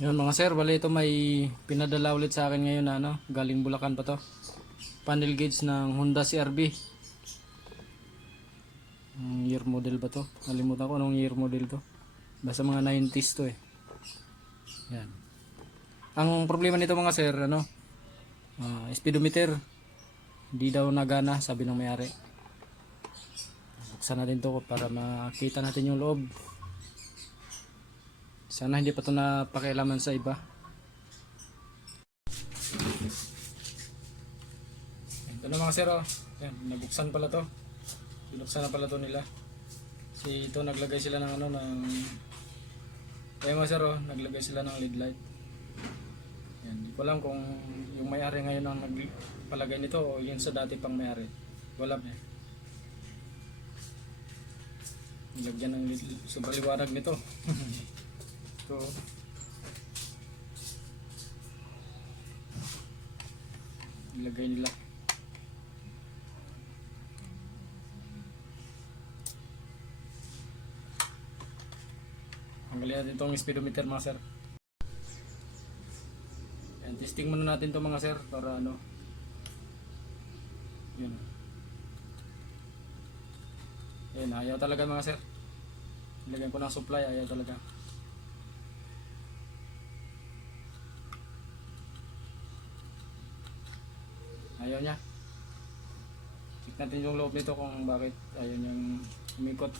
Yun mga sir, bali ito may pinadala ulit sa akin ngayon na ano, galing Bulacan pa to. Panel gauge ng Honda CR-V. Year model ba to? Nalimutan ko anong year model to. Basta mga 90s to eh. Yan. Ang problema nito mga sir, ano, speedometer. Hindi daw nagana, sabi ng may-ari. Buksan natin to para makita natin yung loob. Sana hindi pa to napakialaman sa iba. Ito na mga sir, oh. Yan, nabuksan pala to. Binuksan na pala to nila. Kasi ito naglagay sila ng ano ng mga sir, oh, naglagay sila ng LED light. Yan, hindi ko alam kung yung may-ari ngayon ang nagpalagay nito o yun sa dati pang may-ari. Wala eh. Nilagyan ng LED, sobrang liwanag nito. Ito. Nilagay nila. Tanggalin natin itong speedometer mga sir. Yan, testing muna natin to mga sir para ano. Yun. Yan, ayaw talaga mga sir. Nilagyan ko ng supply, ayaw talaga. Ayaw niya. Check natin yung loob nito kung bakit ayaw niyang umikot.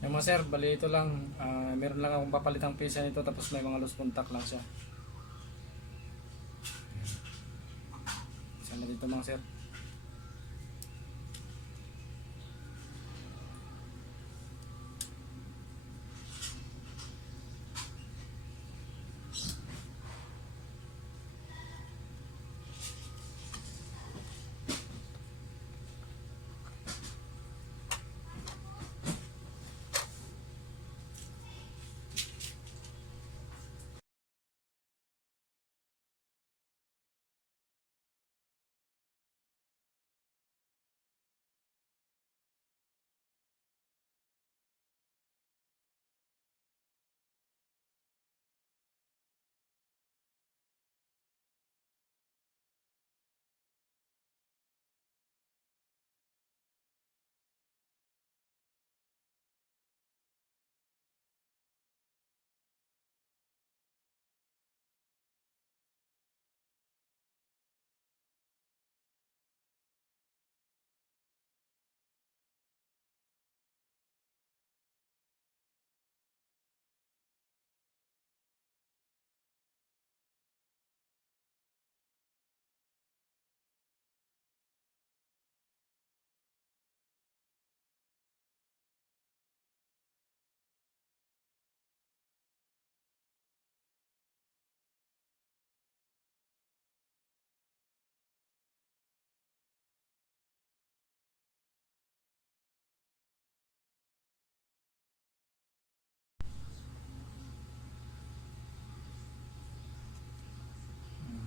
Yung mga sir, bali ito lang, meron lang akong papalitang pisa nito tapos may mga loose contact lang siya. Sana dito mga sir.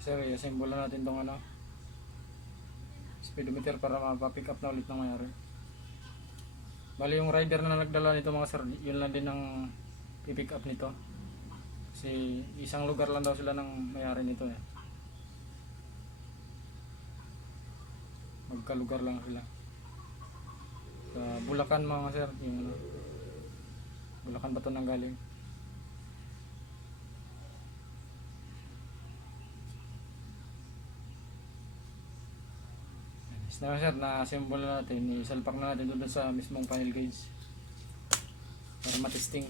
Sir, i-assemble na natin tong ano, speedometer para mapapick up na ulit ng mayari. Bali yung rider na nagdala nito mga sir, yun lang din ang pipick up nito. Kasi isang lugar lang daw sila ng mayari nito eh. Magkalugar lang sila. Sa Bulacan mga sir, yung ano, Bulacan ba ito nang galing? Na sir, na-assemble na natin. Isalpak na natin doon sa mismong panel gauge. Para matesting.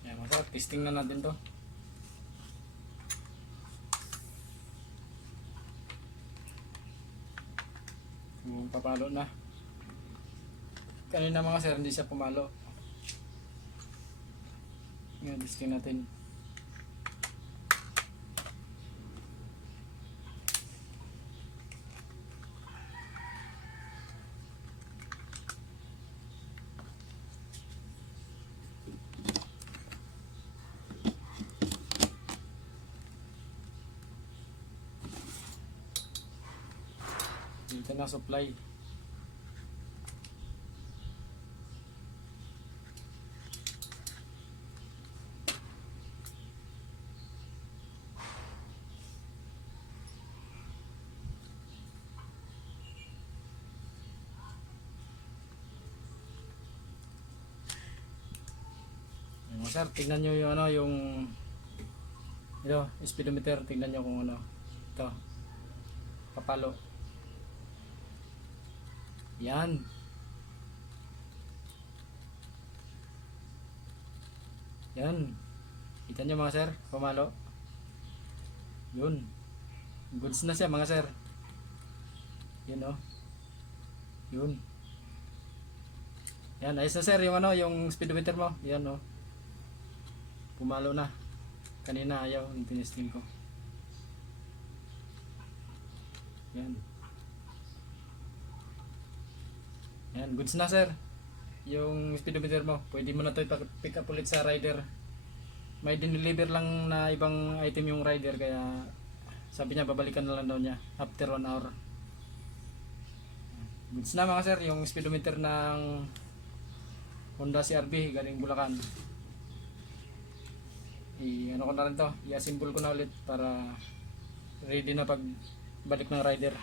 Yan, masarap. Testing na natin to. Papalo na. Kanina mga sir, hindi siya pumalo. Ngayon, testing natin. Dito na supply. Sir, tingnan nyo yung ano, yung ito, speedometer, tingnan nyo kung ano ito, kapalo. Yan. Yan. Kita nyo mga sir, pumalo. Yun. Goods na siya mga sir. Yun o. Yun. Yan, ayos na sir yung ano, yung speedometer mo. Yan o. Pumalo na. Kanina ayaw, yung tinesting ko. Yan. Yan, goods na sir. Yung speedometer mo, pwede mo na ito pick up ulit sa rider. May dineliver lang na ibang item yung rider, kaya sabi niya babalikan na lang daw niya after 1 hour. Goods na mga sir, yung speedometer ng Honda CR-V galing Bulacan. Ano ko na rin to, i-assemble ko na ulit para ready na pag balik ng rider.